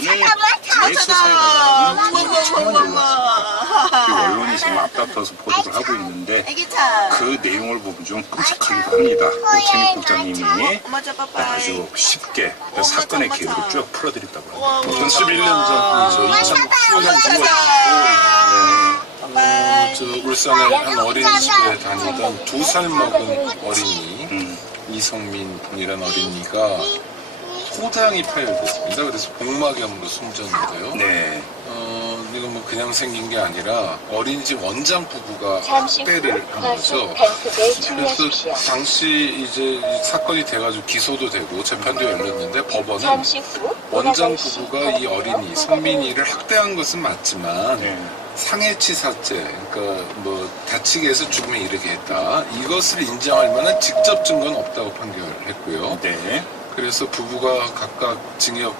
재수사에 관한 언론이 지금 앞다퉈서 보도를 하고 있는데 그 내용을 보면 좀 끔찍하기도 합니다. 최민 국장님이 아주 쉽게 그 사건의 개요를 쭉 풀어드린다고 합니다. 11년 전이죠. 2007년 6월. 저 울산의 한 어린이집에 다니던 2살 먹은 어린이 이성민 군이라는 어린이가 소장이 파열됐습니다. 그래서 복막염으로 숨졌는데요. 네. 이거 뭐 그냥 생긴 게 아니라 어린이집 원장 부부가 학대를 한 거죠. 그래서 당시 이제 사건이 돼가지고 기소도 되고 재판도 열렸는데 법원은 원장 부부가 이 어린이 성민이를 학대한 것은 맞지만 상해치사죄, 그러니까 뭐 다치게 해서 죽음에 이르게 했다. 이것을 인정할 만한 직접 증거는 없다고 판결했고요. 네. 그래서 부부가 각각 징역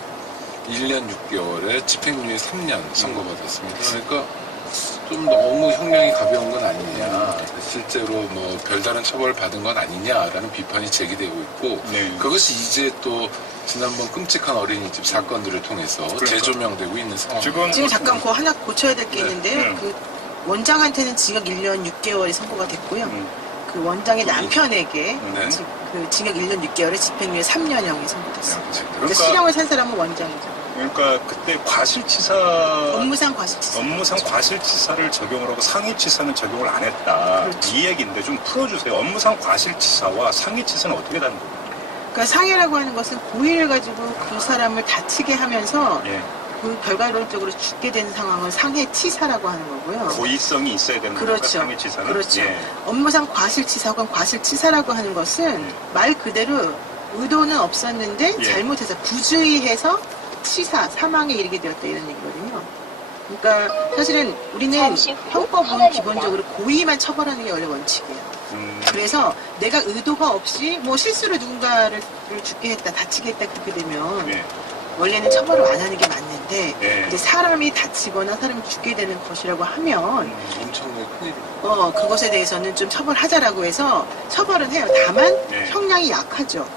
1년 6개월에 집행유예 3년 선고받았습니다. 그러니까 좀 너무 형량이 가벼운 건 아니냐, 실제로 뭐 별다른 처벌을 받은 건 아니냐라는 비판이 제기되고 있고, 그것이 이제 또 지난번 끔찍한 어린이집 사건들을 통해서 재조명되고 있는 상황입니다. 지금 잠깐 그거 하나 고쳐야 될 게 있는데 그 원장한테는 징역 1년 6개월이 선고가 됐고요. 그 원장의 남편에게 그 징역 1년 6개월에 집행유예 3년형이 선고됐어요. 그러니까 실형을 산 사람은 원장이죠. 그러니까 그때 과실치사 업무상 과실치사를 적용을 하고 상해치사는 적용을 안 했다. 이 얘기인데 좀 풀어주세요. 업무상 과실치사와 상해치사는 어떻게 다른 거예요? 그러니까 상해라고 하는 것은 고의를 가지고 그 사람을 다치게 하면서 그 결과론적으로 죽게 된 상황을 상해치사라고 하는 거고요. 고의성이 있어야 되는 거니까 상해치사는? 그렇죠. 업무상 과실치사 혹은 과실치사라고 하는 것은 말 그대로 의도는 없었는데 잘못해서 부주의해서 치사, 사망에 이르게 되었다 이런 얘기거든요. 그러니까 사실은 우리는 형법은 기본적으로 고의만 처벌하는 게 원래 원칙이에요. 그래서 내가 의도가 없이 뭐 실수로 누군가를 죽게 했다, 다치게 했다 그렇게 되면 원래는 처벌을 안 하는 게 맞는데 이제 사람이 다치거나 사람이 죽게 되는 것이라고 하면 엄청나게 큰일. 그것에 대해서는 좀 처벌하자라고 해서 처벌은 해요. 다만 형량이 약하죠.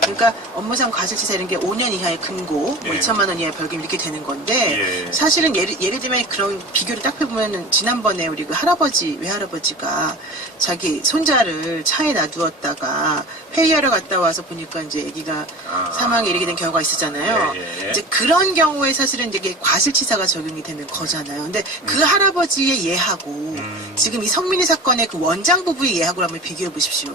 그러니까 업무상 과실치사 이런 게 5년 이하의 금고, 뭐 2천만 원 이하의 벌금 이렇게 되는 건데 사실은 예를 들면 그런 비교를 딱 해보면 지난번에 우리 그 외할아버지가 자기 손자를 차에 놔두었다가 회의하러 갔다 와서 보니까 이제 아기가 사망에 이르게 된 경우가 있었잖아요. 이제 그런 경우에 사실은 이제 과실치사가 적용이 되는 거잖아요. 근데 그 할아버지의 예하고 지금 이 성민이 사건의 그 원장 부부의 예하고 한번 비교해 보십시오.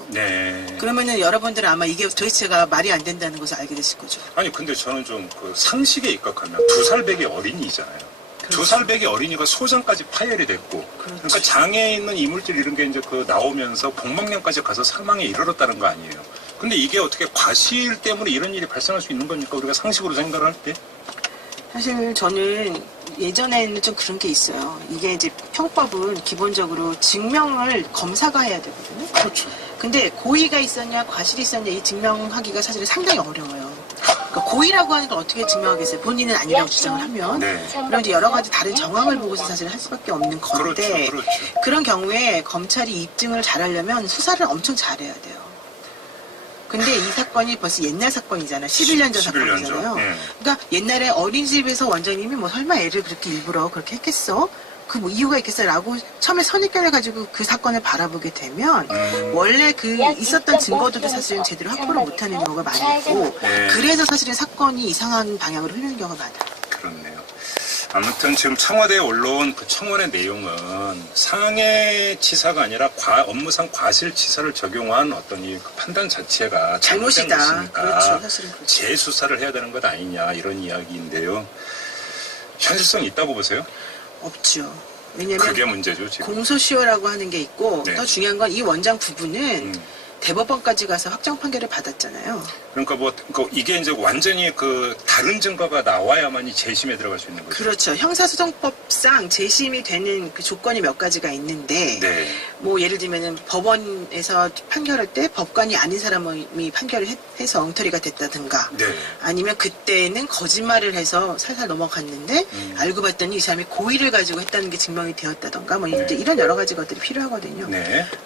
그러면은 여러분들은 아마 이게 도대체가 말이 안 된다는 것을 알게 되실 거죠. 아니 근데 저는 좀 그 상식에 입각하면 2살 배기 어린이잖아요. 2살 배기 어린이가 소장까지 파열이 됐고, 그러니까 장애에 있는 이물질 이런 게 이제 그 나오면서 복막염까지 가서 사망에 이르렀다는 거 아니에요. 근데 이게 어떻게 과실 때문에 이런 일이 발생할 수 있는 겁니까? 우리가 상식으로 생각을 할 때? 사실 저는 예전에는 좀 그런 게 있어요. 이게 이제 형법은 기본적으로 증명을 검사가 해야 되거든요. 그렇죠. 근데 고의가 있었냐, 과실이 있었냐, 이 증명하기가 사실은 상당히 어려워요. 그러니까 고의라고 하는 걸 어떻게 증명하겠어요? 본인은 아니라고 주장을 하면. 그럼 이제 여러 가지 다른 정황을 보고서 사실 할 수밖에 없는 건데, 그런 경우에 검찰이 입증을 잘하려면 수사를 엄청 잘해야 돼요. 근데 이 사건이 벌써 옛날 사건이잖아요. 11년 전 사건이잖아요. 그러니까 옛날에 어린이집에서 원장님이 뭐 설마 애를 그렇게 일부러 그렇게 했겠어? 그 뭐 이유가 있겠어라고 처음에 선입견을 가지고 그 사건을 바라보게 되면 원래 그 있었던 증거들도 사실은 제대로 확보를 못하는 경우가 많이 있고 그래서 사실은 사건이 이상한 방향으로 흐르는 경우가 많아요. 그렇네요. 아무튼 지금 청와대에 올라온 그 청원의 내용은 상해치사가 아니라 업무상 과실치사를 적용한 어떤 이 판단 자체가 잘못된 것이니까 그렇죠. 사실은 그렇죠. 재수사를 해야 되는 것 아니냐 이런 이야기인데요. 현실성이 있다고 보세요? 없죠. 왜냐면 그게 문제죠, 지금. 공소시효라고 하는 게 있고 더 중요한 건 이 원장 부부는 대법원까지 가서 확정 판결을 받았잖아요. 그러니까 뭐 이게 이제 완전히 그 다른 증거가 나와야만이 재심에 들어갈 수 있는 거죠. 그렇죠. 형사소송법상 재심이 되는 그 조건이 몇 가지가 있는데 뭐 예를 들면은 법원에서 판결할 때 법관이 아닌 사람이 판결을 해서 엉터리가 됐다든가 아니면 그때는 거짓말을 해서 살살 넘어갔는데 알고 봤더니 이 사람이 고의를 가지고 했다는 게 증명이 되었다던가 뭐 이런 여러 가지 것들이 필요하거든요.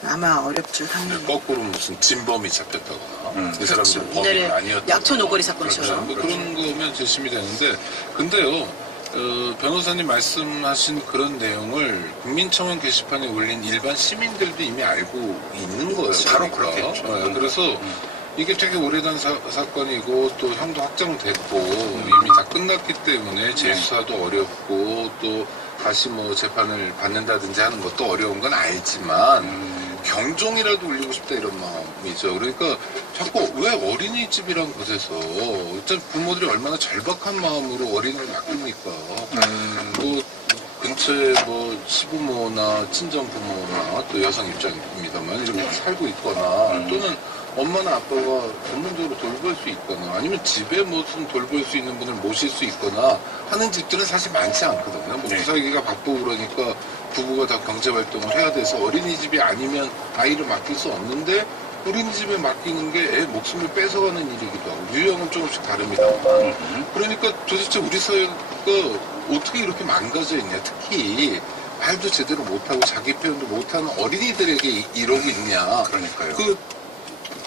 아마 어렵죠, 당연히. 거꾸로 무슨 무슨 진범이 잡혔다거나 이 그렇죠. 사람들은 범인이 옛날에 아니었다. 약촌 오거리 사건처럼. 그렇죠. 그런 거면 재심이 되는데 근데요. 변호사님 말씀하신 그런 내용을 국민청원 게시판에 올린 일반 시민들도 이미 알고 있는 거예요. 바로 그러니까. 그렇겠죠. 네, 그래서 이게 되게 오래된 사건이고 또 형도 확정됐고 이미 다 끝났기 때문에 재수사도 어렵고 또 다시 뭐 재판을 받는다든지 하는 것도 어려운 건 알지만 경종이라도 울리고 싶다 이런 마음이죠. 그러니까 자꾸 왜 어린이집이란 곳에서 일단 부모들이 얼마나 절박한 마음으로 어린이를 맡깁니까? 뭐 근처에 뭐 시부모나 친정부모나 또 여성 입장입니다만 이렇게 살고 있거나 또는 엄마나 아빠가 전문적으로 돌볼 수 있거나 아니면 집에 무슨 돌볼 수 있는 분을 모실 수 있거나 하는 집들은 사실 많지 않거든요. 뭐 부살기가 바쁘고 그러니까 부부가 다 경제활동을 해야 돼서 어린이집이 아니면 아이를 맡길 수 없는데 어린이집에 맡기는 게 애 목숨을 뺏어가는 일이기도 하고 유형은 조금씩 다릅니다만 그러니까 도대체 우리 사회가 어떻게 이렇게 망가져 있냐. 특히 말도 제대로 못하고 자기 표현도 못하는 어린이들에게 이러고 있냐. 그러니까요.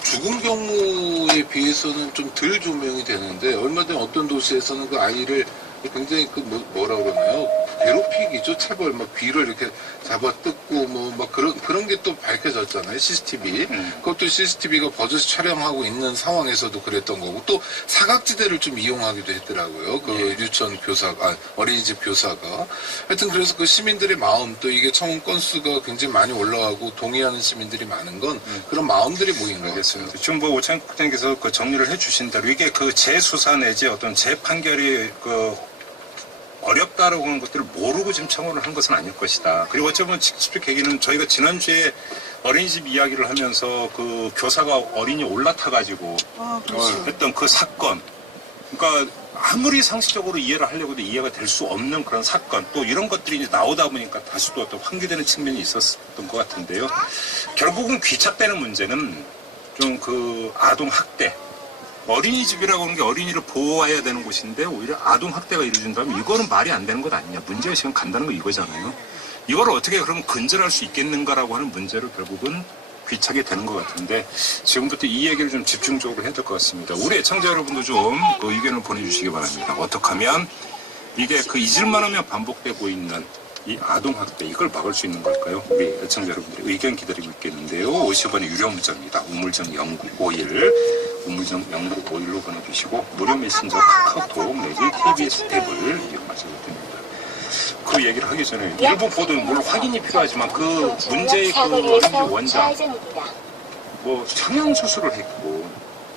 죽은 경우에 비해서는 좀 덜 조명이 되는데 얼마 전 어떤 도시에서는 그 아이를 굉장히 뭐라 그러나요? 괴롭히기죠. 체벌 막 귀를 이렇게 잡아 뜯고 뭐 막 그런 게 또 밝혀졌잖아요. CCTV. 그것도 CCTV가 버젓이 촬영하고 있는 상황에서도 그랬던 거고 또 사각지대를 좀 이용하기도 했더라고요. 그 유치원 교사가 어린이집 교사가 하여튼 그래서 그 시민들의 마음 또 이게 청원 건수가 굉장히 많이 올라가고 동의하는 시민들이 많은 건 그런 마음들이 모인 것 같습니다. 지금 뭐 오창익 국장께서 그 정리를 해주신 대로 이게 그 재수사 내지 어떤 재판결이 어렵다라고 하는 것들을 모르고 지금 청원을 한 것은 아닐 것이다. 그리고 어쩌면 직접적 계기는 저희가 지난주에 어린이집 이야기를 하면서 그 교사가 어린이 올라타가지고 했던 그 사건. 그러니까 아무리 상식적으로 이해를 하려고도 이해가 될 수 없는 그런 사건. 또 이런 것들이 이제 나오다 보니까 다시 또 환기되는 측면이 있었던 것 같은데요. 결국은 귀착되는 문제는 좀 그 아동 학대. 어린이집이라고 하는 게 어린이를 보호해야 되는 곳인데 오히려 아동학대가 이루어진다면 이거는 말이 안 되는 것 아니냐. 문제의식은 간다는 거 이거잖아요. 이걸 어떻게 그러면 근절할 수 있겠는가라고 하는 문제로 결국은 귀착이 되는 것 같은데 지금부터 이 얘기를 좀 집중적으로 해야 될 것 같습니다. 우리 애청자 여러분도 좀 그 의견을 보내주시기 바랍니다. 어떻게 하면 이게 그 잊을만 하면 반복되고 있는 이 아동학대 이걸 막을 수 있는 걸까요? 우리 애청자 여러분들의 의견 기다리고 있겠는데요. 50원의 유료 문자입니다. 우물정 0951 우물정 0951로 보내주시고 무료 메신저 카카오톡 내지 KBS 탭을 이용하셔도 됩니다. 그 얘기를 하기 전에 일부 보도 물론 확인이 필요하지만 그 문제의 그 어린이집 원장 뭐 성형수술을 했고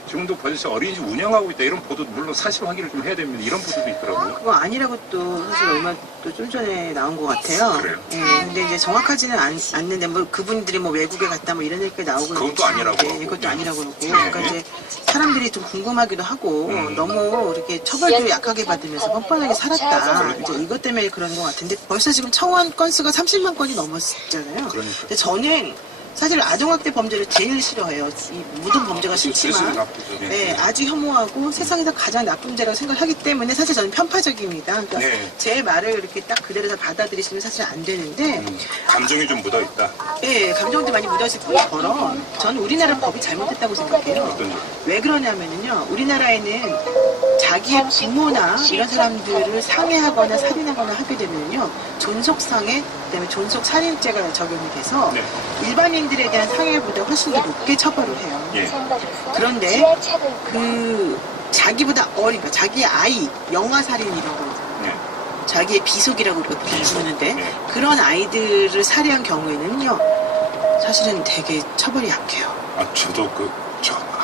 지금도 벌써 어린이집 운영하고 있다 이런 보도 물론 사실 확인을 좀 해야 됩니다. 이런 보도도 있더라고요. 그거 아니라고 또 사실 얼마 또 좀 전에 나온 것 같아요. 그래요? 예, 근데 이제 정확하지는 않는데 뭐 그분들이 뭐 외국에 갔다 뭐 이런 얘기가 나오고 그것도 아니라고 그러고. 그것도 아니라고 그러고 그러니까 이제 사람들이 좀 궁금하기도 하고 너무 이렇게 처벌도 약하게 받으면서 뻔뻔하게 살았다. 이제 이것 때문에 그런 것 같은데 벌써 지금 청원 건수가 30만 건이 넘었잖아요. 그러니까. 근데 저는 사실 아동학대 범죄를 제일 싫어해요. 이 모든 범죄가 싫지만 나쁘죠. 네, 아주 혐오하고 세상에서 가장 나쁜 죄라고 생각하기 때문에 사실 저는 편파적입니다. 그러니까 네. 제 말을 이렇게 딱 그대로 다 받아들이시면 사실 안 되는데 감정이 좀 묻어있다. 예, 감정도 많이 묻어있을 뿐더러 저는 우리나라 법이 잘못했다고 생각해요. 어떤 점? 왜 그러냐면요. 우리나라에는 자기의 부모나 이런 사람들을 상해하거나 살인하거나 하게 되면요. 존속상해, 그다음에 존속살인죄가 적용이 돼서 네. 일반인들에 대한 상해보다 훨씬 더 높게 처벌을 해요. 예. 그런데 그 자기보다 어린, 그러니까 자기의 아이, 영아살인이라고 네. 자기의 비속이라고 우리가 부르는데 네. 그런 아이들을 살해한 경우에는요. 사실은 되게 처벌이 약해요. 저도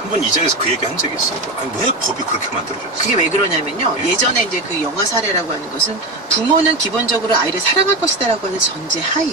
한 번 이 자리에서 그 얘기 한 적이 있어요. 아니, 왜 법이 그렇게 만들어졌어요? 그게 왜 그러냐면요. 네. 예전에 이제 그 영아 살해라고 하는 것은 부모는 기본적으로 아이를 사랑할 것이다라고 하는 전제 하에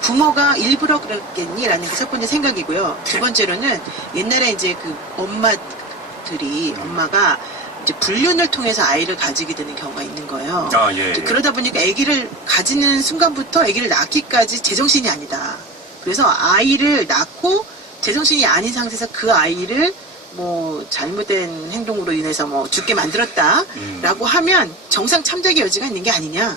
부모가 일부러 그랬겠니라는 게 첫 번째 생각이고요. 두 번째로는 옛날에 이제 그 엄마가 이제 불륜을 통해서 아이를 가지게 되는 경우가 있는 거예요. 예. 그러다 보니까 아기를 가지는 순간부터 아기를 낳기까지 제정신이 아니다. 그래서 아이를 낳고 제정신이 아닌 상태에서 그 아이를 뭐 잘못된 행동으로 인해서 뭐 죽게 만들었다라고 하면 정상 참작의 여지가 있는 게 아니냐.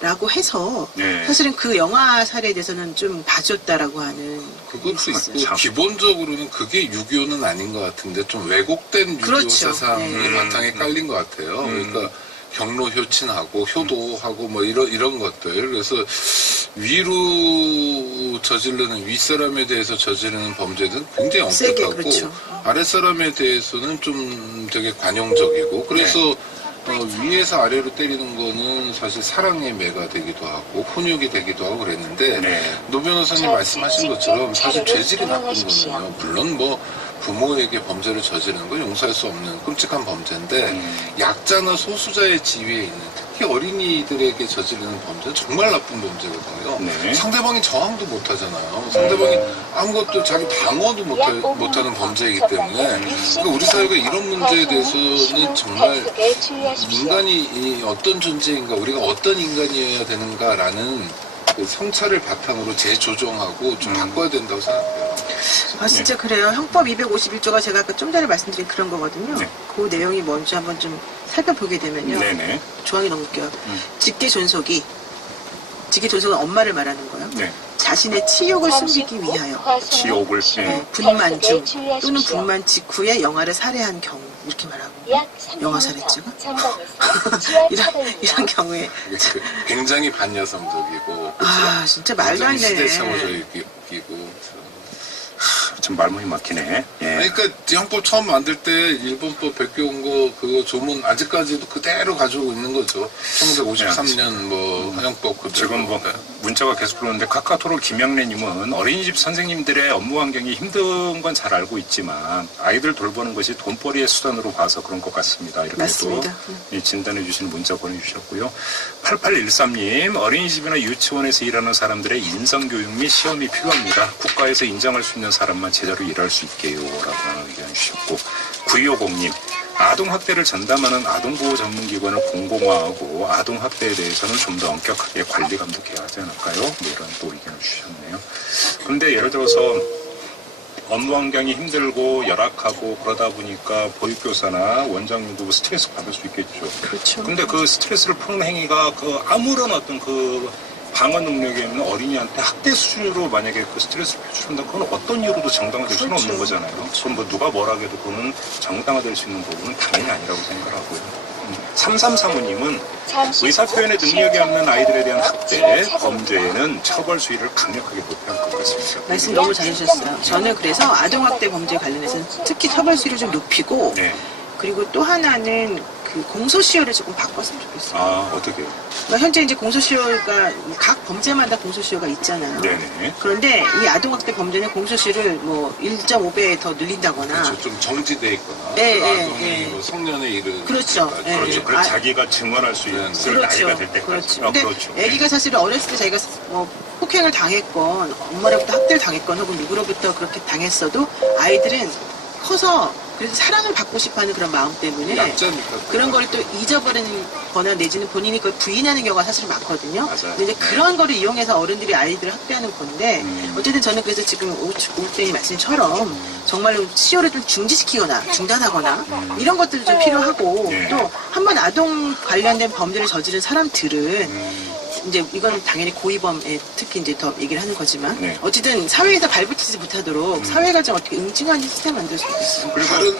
라고 해서 네. 사실은 그 영화 사례에 대해서는 좀 봐줬다라고 하는 그것도 있고 참. 기본적으로는 그게 6.25는 아닌 것 같은데 좀 왜곡된 6.25 그렇죠. 사상이 네. 바탕에 깔린 것 같아요. 그러니까 경로 효친하고 효도하고 뭐 이런 것들. 그래서 위로 저지르는 윗사람에 대해서 저지르는 범죄는 굉장히 세게, 엄격하고 그렇죠. 아랫사람에 대해서는 좀 되게 관용적이고 그래서 위에서 아래로 때리는 거는 사실 사랑의 매가 되기도 하고 훈육이 되기도 하고 그랬는데 네. 노 변호사님 말씀하신 것처럼 사실 죄질이 나쁜 거는요. 물론 뭐 부모에게 범죄를 저지르는 건 용서할 수 없는 끔찍한 범죄인데 약자나 소수자의 지위에 있는 특히 어린이들에게 저지르는 범죄는 정말 나쁜 범죄거든요. 네. 상대방이 저항도 못하잖아요. 상대방이 아무것도 자기 방어도 못하는 범죄이기 때문에 그러니까 우리 사회가 이런 문제에 대해서는 정말 인간이 어떤 존재인가 우리가 어떤 인간이어야 되는가라는 그 성찰을 바탕으로 재조정하고 좀 바꿔야 된다고 생각해요. 아 진짜 그래요. 형법 251조가 제가 아까 좀 전에 말씀드린 그런 거거든요. 네. 그 내용이 뭔지 한번 좀 살펴보게 되면요. 네네. 조항이 너무 웃겨요. 직계 존속은 엄마를 말하는 거예요. 네. 자신의 치욕을 숨기기 위하여 지옥을. 분만 중 또는 분만 직후에 영아를 살해한 경우 이렇게 말하고 영아 살해죄가 이런 경우에 굉장히 반여성적이고 아 진짜 말도 안 되네. 시대착오적이고 좀 말문이 막히네. 예. 그러니까 형법 처음 만들 때 일본법 베껴온 거 그거 조문 아직까지도 그대로 가지고 있는 거죠. 1953년 뭐 형법 그대로. 지금 뭐 문자가 계속 들어오는데 카카오톡으로 김영래님은 어린이집 선생님들의 업무 환경이 힘든 건 잘 알고 있지만 아이들 돌보는 것이 돈벌이의 수단으로 봐서 그런 것 같습니다. 이렇게 맞습니다. 또 진단해 주신 문자 보내주셨고요. 8813님 어린이집이나 유치원에서 일하는 사람들의 인성교육 및 시험이 필요합니다. 국가에서 인정할 수 있는 사람만 제대로 일할 수 있게요 라고 의견 주셨고 9250님 아동학대를 전담하는 아동보호 전문기관을 공공화하고 아동학대에 대해서는 좀 더 엄격하게 관리 감독해야 하지 않을까요? 뭐 이런 또 의견을 주셨네요. 그런데 예를 들어서 업무 환경이 힘들고 열악하고 그러다 보니까 보육교사나 원장님도 스트레스 받을 수 있겠죠. 그렇죠. 근데 그 스트레스를 푸는 행위가 그 아무런 어떤 그 방어 능력이 있는 어린이한테 학대 수준으로 만약에 그 스트레스를 표출한다 그건 어떤 이유로도 정당화될 수는 없는 거잖아요. 그럼 뭐 누가 뭐라 해도 그거는 정당화될 수 있는 부분은 당연히 아니라고 생각하고요. 3335님은 의사표현의 능력이 없는 아이들에 대한 학대, 범죄에는 처벌 수위를 강력하게 높여야 할 것 같습니다. 말씀 너무 잘해주셨어요. 저는 그래서 아동학대 범죄 관련해서는 특히 처벌 수위를 좀 높이고 네. 그리고 또 하나는 그 공소시효를 조금 바꿨으면 좋겠어요. 아, 어떻게요? 그러니까 현재 이제 공소시효가 각 범죄마다 공소시효가 있잖아요. 네네. 그런데 이 아동학대 범죄는 공소시효를 뭐 1.5배 더 늘린다거나 그렇죠. 좀 정지돼 있거나 예, 예, 아동이 예. 뭐 성년에 이르는 그렇죠. 예, 그렇죠. 예. 그래서 자기가 증언할 수 있는 나이가 될 때까지. 그렇죠. 아, 근데 그렇죠. 아기가 사실은 어렸을 때 자기가 뭐 폭행을 당했건 엄마로부터 학대를 당했건 혹은 누구로부터 그렇게 당했어도 아이들은 커서 그래서 사랑을 받고 싶어하는 그런 마음 때문에 약자니까 그런 걸 또 잊어버리는 거나 내지는 본인이 그걸 부인하는 경우가 사실 많거든요. 맞아요. 근데 이제 그런 거를 이용해서 어른들이 아이들을 학대하는 건데 어쨌든 저는 그래서 지금 오태희 말씀처럼 정말로 시효를 좀 중지시키거나 중단하거나 이런 것들도 좀 필요하고 네. 또 한 번 아동 관련된 범죄를 저지른 사람들은 이제 이건 당연히 고의범에 특히 이제 더 얘기를 하는 거지만 네. 어쨌든 사회에서 발붙이지 못하도록 사회가 좀 어떻게 응징하는 시스템 만들 수 있어요. 그리고 다른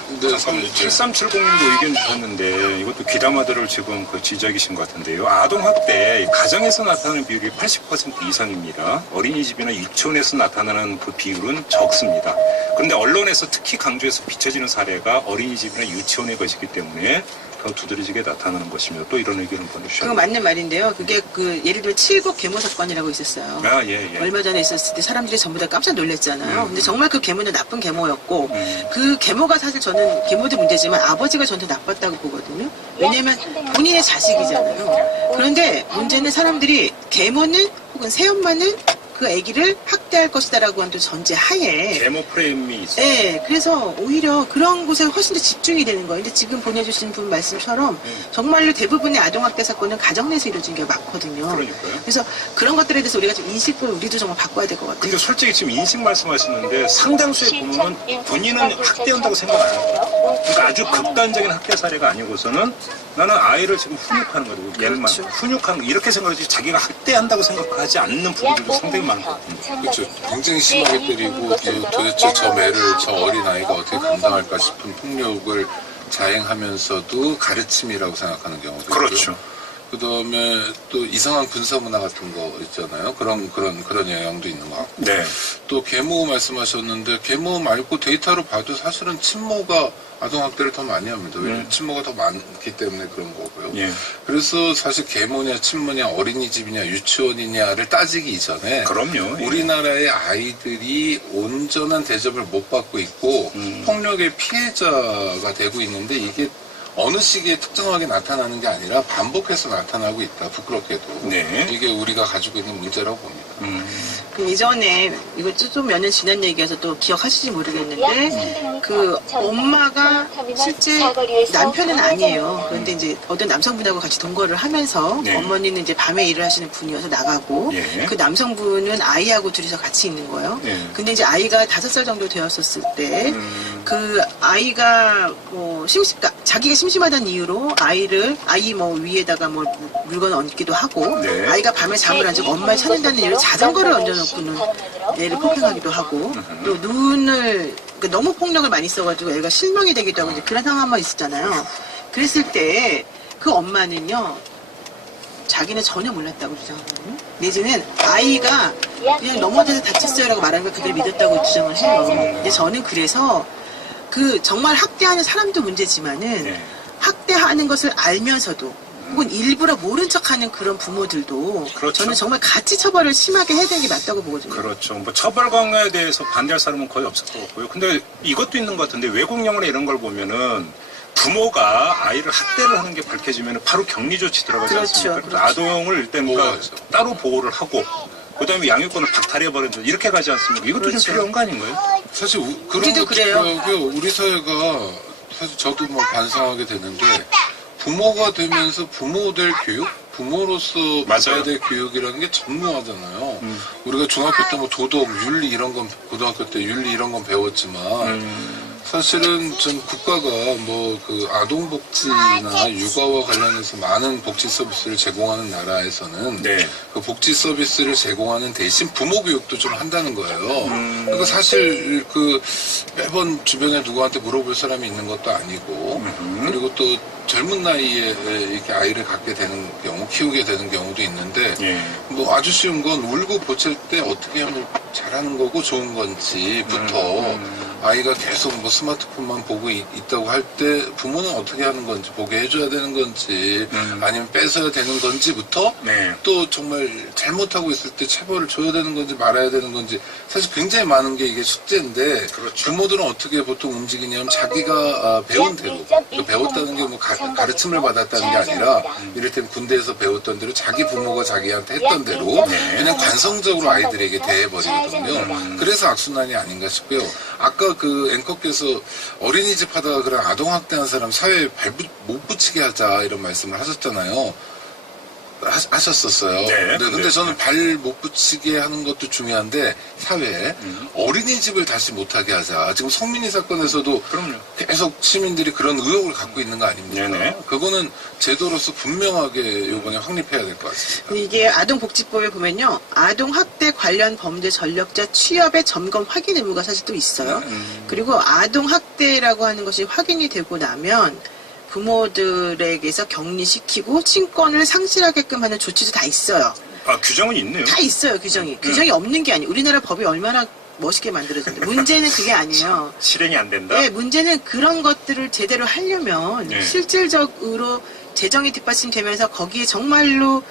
7370님도 의견 주셨는데 이것도 귀담아들을 지금 그 지적이신 것 같은데요. 아동학대 가정에서 나타나는 비율이 80% 이상입니다. 어린이집이나 유치원에서 나타나는 그 비율은 적습니다. 그런데 언론에서 특히 강조해서 비춰지는 사례가 어린이집이나 유치원의 것이기 때문에 더 두드러지게 나타나는 것이며 또 이런 의견을 보내주셨네요. 그거 맞는 말인데요. 그게 그 예를 들어 칠곡 계모 사건이라고 있었어요. 아, 예, 예. 얼마 전에 있었을 때 사람들이 전부 다 깜짝 놀랐잖아요. 근데 정말 그 계모는 나쁜 계모였고 음. 그 계모가 사실 저는 계모도 문제지만 아버지가 저한테 나빴다고 보거든요. 왜냐면 본인의 자식이잖아요. 그런데 문제는 사람들이 계모는 혹은 새엄마는 그 아기를 학대할 것이다라고 하는 또 전제 하에 계모 프레임이 있어요. 네, 그래서 오히려 그런 곳에 훨씬 더 집중이 되는 거예요. 근데 지금 보내주신 분 말씀처럼 정말로 대부분의 아동학대 사건은 가정 내에서 이루어진 게 많거든요. 그러니까요. 그래서 그런 것들에 대해서 우리가 좀 인식을 우리도 정말 바꿔야 될 것 같아요. 근데 솔직히 지금 인식 말씀하시는데 상당수의 부모는 본인은 학대한다고 생각 안 해요. 그러니까 아주 극단적인 학대 사례가 아니고서는 나는 아이를 지금 훈육하는 거고 얘만 그렇죠. 훈육하는 거 이렇게 생각하지 자기가 학대한다고 생각하지 않는 부모들도 상당히 많거든요. 그렇죠. 굉장히 심하게 때리고 도대체 저 저 어린아이가 어떻게 감당할까 싶은 폭력을 자행하면서도 가르침이라고 생각하는 경우도 있고요. 그렇죠. 그다음에 또 이상한 군사 문화 같은 거 있잖아요. 그런 영향도 있는 것 같고. 네. 또 계모 말씀하셨는데 계모 말고 데이터로 봐도 사실은 친모가 아동학대를 더 많이 합니다. 왜냐면 친모가 더 많기 때문에 그런 거고요. 예. 그래서 사실 계모냐 친모냐 어린이집이냐 유치원이냐를 따지기 이전에 그럼요. 예. 우리나라의 아이들이 온전한 대접을 못 받고 있고 폭력의 피해자가 되고 있는데 이게 어느 시기에 특정하게 나타나는 게 아니라 반복해서 나타나고 있다. 부끄럽게도. 네. 이게 우리가 가지고 있는 문제라고 봅니다. 그 예전에 이거 좀 몇 년 지난 얘기여서 또 기억하실지 모르겠는데 그 엄마가 실제 남편은 아니에요. 그런데 이제 어떤 남성분하고 같이 동거를 하면서 네. 어머니는 이제 밤에 일을 하시는 분이어서 나가고 예. 그 남성분은 아이하고 둘이서 같이 있는 거예요. 예. 근데 이제 아이가 5살 정도 되었었을 때 그 아이가 뭐 자기가 심심하다는 이유로 아이 뭐 위에다가 뭐 물건 얹기도 하고 네. 아이가 밤에 잠을 안 자고 엄마를 찾는다는 이유로 자전거를 얹어놓고는 애를 폭행하기도 하고 또 눈을 그러니까 너무 폭력을 많이 써가지고 애가 실명이 되기도 하고 이제 그런 상황만 있었잖아요. 그랬을 때 그 엄마는요 자기는 전혀 몰랐다고 주장하거든요. 내지는 아이가 그냥 넘어져서 다쳤어요라고 말하는 걸 그대로 믿었다고 주장을 해요. 근데 저는 그래서 그 정말 학대하는 사람도 문제지만은 네. 학대하는 것을 알면서도 혹은 일부러 모른 척하는 그런 부모들도 그렇죠. 저는 정말 가치 처벌을 심하게 해야 되는 게 맞다고 보거든요. 그렇죠. 뭐 처벌 강화에 대해서 반대할 사람은 거의 없을 것 같고요. 근데 이것도 있는 것 같은데 외국 영화나 이런 걸 보면은 부모가 아이를 학대를 하는 게 밝혀지면 바로 격리 조치 들어가지 그렇죠, 않습니까? 그렇죠. 아동을 일단 그러니까 보호하죠. 따로 보호를 하고 그다음에 양육권을 박탈해버리는 이렇게 가지 않습니까? 이것도 그렇죠. 좀 필요한 거 아닌가요? 사실 그런 우리도 것도 그래요. 필요하고요. 우리 사회가 사실 저도 뭐 반성하게 되는데 부모가 되면서 부모 될 교육? 부모로서 받아야 맞아요. 될 교육이라는 게 전무하잖아요. 우리가 중학교 때 뭐 도덕, 윤리 이런 건 고등학교 때 윤리 이런 건 배웠지만 사실은 전 국가가 뭐 그 아동복지나 육아와 관련해서 많은 복지 서비스를 제공하는 나라에서는 네. 그 복지 서비스를 제공하는 대신 부모 교육도 좀 한다는 거예요. 그러니까 사실 그 매번 주변에 누구한테 물어볼 사람이 있는 것도 아니고 그리고 또 젊은 나이에 이렇게 아이를 갖게 되는 경우, 키우게 되는 경우도 있는데 예. 뭐 아주 쉬운 건 울고 보챌 때 어떻게 하면 잘하는 거고 좋은 건지부터 아이가 계속 뭐 스마트폰만 보고 있다고 할 때 부모는 어떻게 하는 건지 보게 해줘야 되는 건지 아니면 뺏어야 되는 건지부터 네. 또 정말 잘못하고 있을 때 체벌을 줘야 되는 건지 말아야 되는 건지 사실 굉장히 많은 게 이게 숙제인데 그렇죠. 부모들은 어떻게 보통 움직이냐면 자기가 배운 대로 배웠다는 게 뭐 가르침을 받았다는 게 아니라 이를테면 군대에서 배웠던 대로 자기 부모가 자기한테 했던 대로 그냥 관성적으로 아이들에게 대해버리거든요. 그래서 악순환이 아닌가 싶고요. 아까 그 앵커께서 어린이집 하다가 그런 아동학대한 사람 사회에 발 못 붙이게 하자 이런 말씀을 하셨잖아요. 하셨었어요. 네. 근데 저는 발 못 붙이게 하는 것도 중요한데 사회에 어린이집을 다시 못하게 하자. 지금 성민이 사건에서도 그럼요. 계속 시민들이 그런 의혹을 갖고 있는 거 아닙니까? 네네. 그거는 제도로서 분명하게 이번에 확립해야 될 것 같습니다. 근데 이게 아동복지법에 보면요. 아동학대 관련 범죄 전력자 취업의 점검 확인 의무가 사실 또 있어요. 그리고 아동학대라고 하는 것이 확인이 되고 나면 부모들에게서 격리시키고 친권을 상실하게끔 하는 조치도 다 있어요. 아, 규정은 있네요. 다 있어요, 규정이. 규정이 없는 게 아니에요. 우리나라 법이 얼마나 멋있게 만들어졌는데. 문제는 그게 아니에요. 실행이 안 된다? 네, 문제는 그런 것들을 제대로 하려면 네. 실질적으로 재정이 뒷받침되면서 거기에 정말로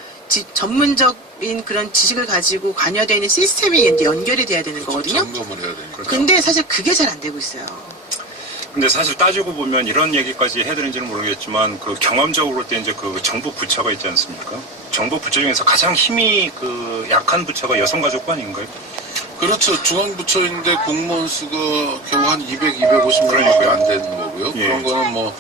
전문적인 그런 지식을 가지고 관여되어 있는 시스템이 이제 연결이 돼야 되는 거거든요. 점검을 해야 되니까. 근데 사실 그게 잘 안 되고 있어요. 근데 사실 따지고 보면 이런 얘기까지 해드린지는 모르겠지만 그 경험적으로 때 이제 그 정부 부처가 있지 않습니까? 정부 부처 중에서 가장 힘이 그 약한 부처가 여성가족부 아닌가요? 그렇죠. 중앙부처인데 공무원 수가 겨우 한 200, 250명밖에 안 되는 거고요. 예. 그런 거는 뭐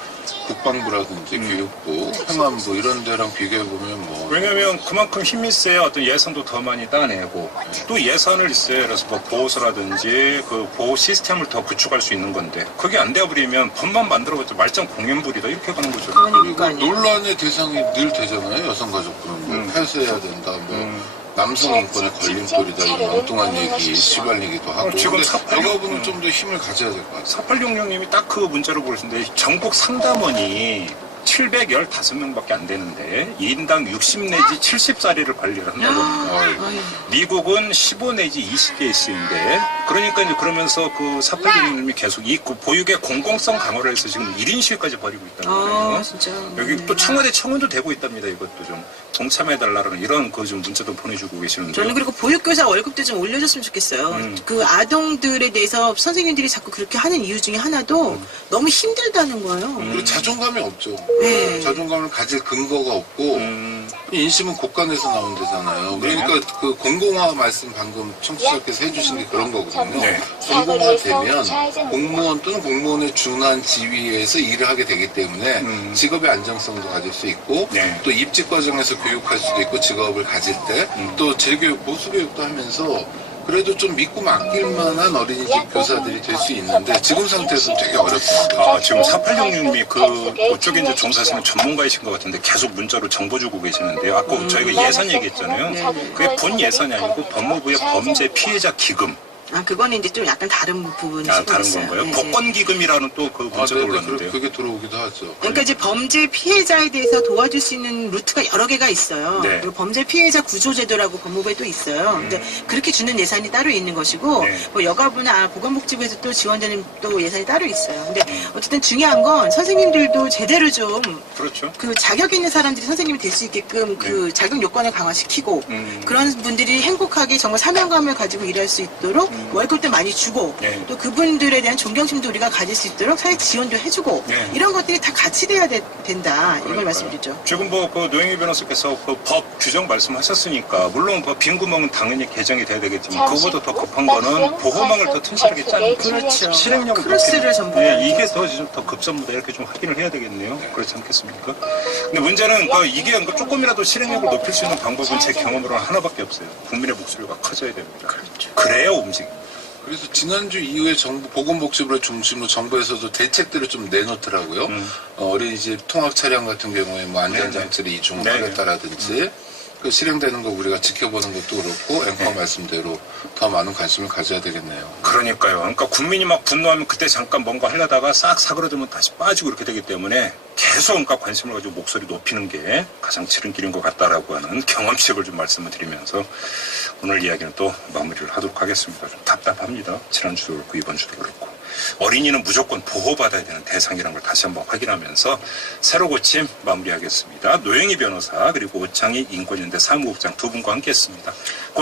국방부라든지 교육부, 행안부 이런 데랑 비교해보면 뭐. 왜냐면 그만큼 힘이 세야 어떤 예산도 더 많이 따내고 또 예산을 있어야 그래서 뭐 보호소라든지 그 보호 시스템을 더 구축할 수 있는 건데 그게 안 되어버리면 법만 만들어봤자 말짱 공연불이다 이렇게 가는 거죠. 그리고 논란의 대상이 늘 되잖아요. 여성가족부는 뭐 폐쇄해야 된다, 뭐. 남성 인권의 걸림돌이다 이런 엉뚱한 얘기 시발리기도 하고 지금 여가부는 좀 더 힘을 가져야 될 것 같아요. 4866님이 딱 그 문자로 보시는데 전국 상담원이 715명밖에 안 되는데 1인당 60 내지 70자리를 관리를 한다고 합니다. 미국은 15 내지 20개이스인데 그러니까 이제 그러면서 그 4866님이 계속 이 그 보육의 공공성 강화를 해서 지금 1인 시위까지 벌이고 있다는 거예요. 진짜. 여기 또 청와대 청원도 되고 있답니다. 이것도 좀 동참해달라는 이런 그 좀 문자도 보내주고 계시는데. 저는 그리고 보육교사 월급도 좀 올려줬으면 좋겠어요. 그 아동들에 대해서 선생님들이 자꾸 그렇게 하는 이유 중에 하나도 너무 힘들다는 거예요. 그리고 자존감이 없죠. 네. 자존감을 가질 근거가 없고 인심은 곳간에서 나온 데잖아요. 그러니까 그 공공화 말씀 방금 청취자께서 해주신 게 그런 거거든요. 네. 공공화되면 공무원 또는 공무원에 준한 지위에서 일을 하게 되기 때문에 직업의 안정성도 가질 수 있고 네. 또 입직 과정에서 교육할 수도 있고 직업을 가질 때 또 재교육, 보수교육도 하면서 그래도 좀 믿고 맡길 만한 어린이집 교사들이 될 수 있는데 지금 상태에서는 되게 어렵습니다. 지금 4866님이 그쪽에 이제 종사하시는 전문가이신 것 같은데 계속 문자로 정보 주고 계시는데요. 아까 저희가 예산 얘기했잖아요. 그게 본 예산이 아니고 법무부의 범죄 피해자 기금. 그거는 이제 좀 약간 다른 부분이 다른 있어요. 건가요? 네, 복권기금이라는 또 그 문자가 올랐는데요. 그게 들어오기도 하죠. 그러니까 이제 범죄 피해자에 대해서 도와줄 수 있는 루트가 여러 개가 있어요. 네. 그리고 범죄 피해자 구조제도라고 법무부에 또 있어요. 근데 그렇게 주는 예산이 따로 있는 것이고, 네. 뭐 여가부나 보건복지부에서 또 지원되는 또 예산이 따로 있어요. 근데 어쨌든 중요한 건 선생님들도 제대로 좀 그렇죠. 그 자격 있는 사람들이 선생님이 될 수 있게끔 그 자격 요건을 강화시키고 그런 분들이 행복하게 정말 사명감을 가지고 일할 수 있도록 월급도 많이 주고 네. 또 그분들에 대한 존경심도 우리가 가질 수 있도록 사회 지원도 해주고 네. 이런 것들이 다 같이 돼야 된다 이걸 말씀드리죠. 지금 뭐 그 노영희 변호사께서 그 법 규정 말씀하셨으니까 물론 그 빈 구멍은 당연히 개정이 돼야 되겠지만 그거보다 더 급한 거는 보호망을 더 튼실하게 짜는 그렇죠. 실행력을 크로스를 전부 이게 더 급선무다 이렇게 좀 확인을 해야 되겠네요. 그렇지 않겠습니까? 근데 문제는 이게 조금이라도 실행력을 높일 수 있는 방법은 제 경험으로는 하나밖에 없어요. 국민의 목소리가 커져야 됩니다. 그래야 움직입니다. 그래서 지난주 이후에 정부 보건복지부를 중심으로 정부에서도 대책들을 좀 내놓더라고요. 어린이집 통학 차량 같은 경우에 뭐 안전장치를 이중하겠다라든지 그 실행되는 거 우리가 지켜보는 것도 그렇고 앵커 말씀대로 더 많은 관심을 가져야 되겠네요. 그러니까요. 그러니까 국민이 막 분노하면 그때 잠깐 뭔가 하려다가 싹 사그러들면 다시 빠지고 이렇게 되기 때문에 계속 그러니까 관심을 가지고 목소리 높이는 게 가장 지름길인 것 같다라고 하는 경험칙을 좀 말씀을 드리면서 오늘 이야기는 또 마무리를 하도록 하겠습니다. 좀 답답합니다. 지난주도 그렇고 이번 주도 그렇고. 어린이는 무조건 보호받아야 되는 대상이라는 걸 다시 한번 확인하면서 새로 고침 마무리하겠습니다. 노영희 변호사 그리고 오창희 인권연대 사무국장 두 분과 함께했습니다.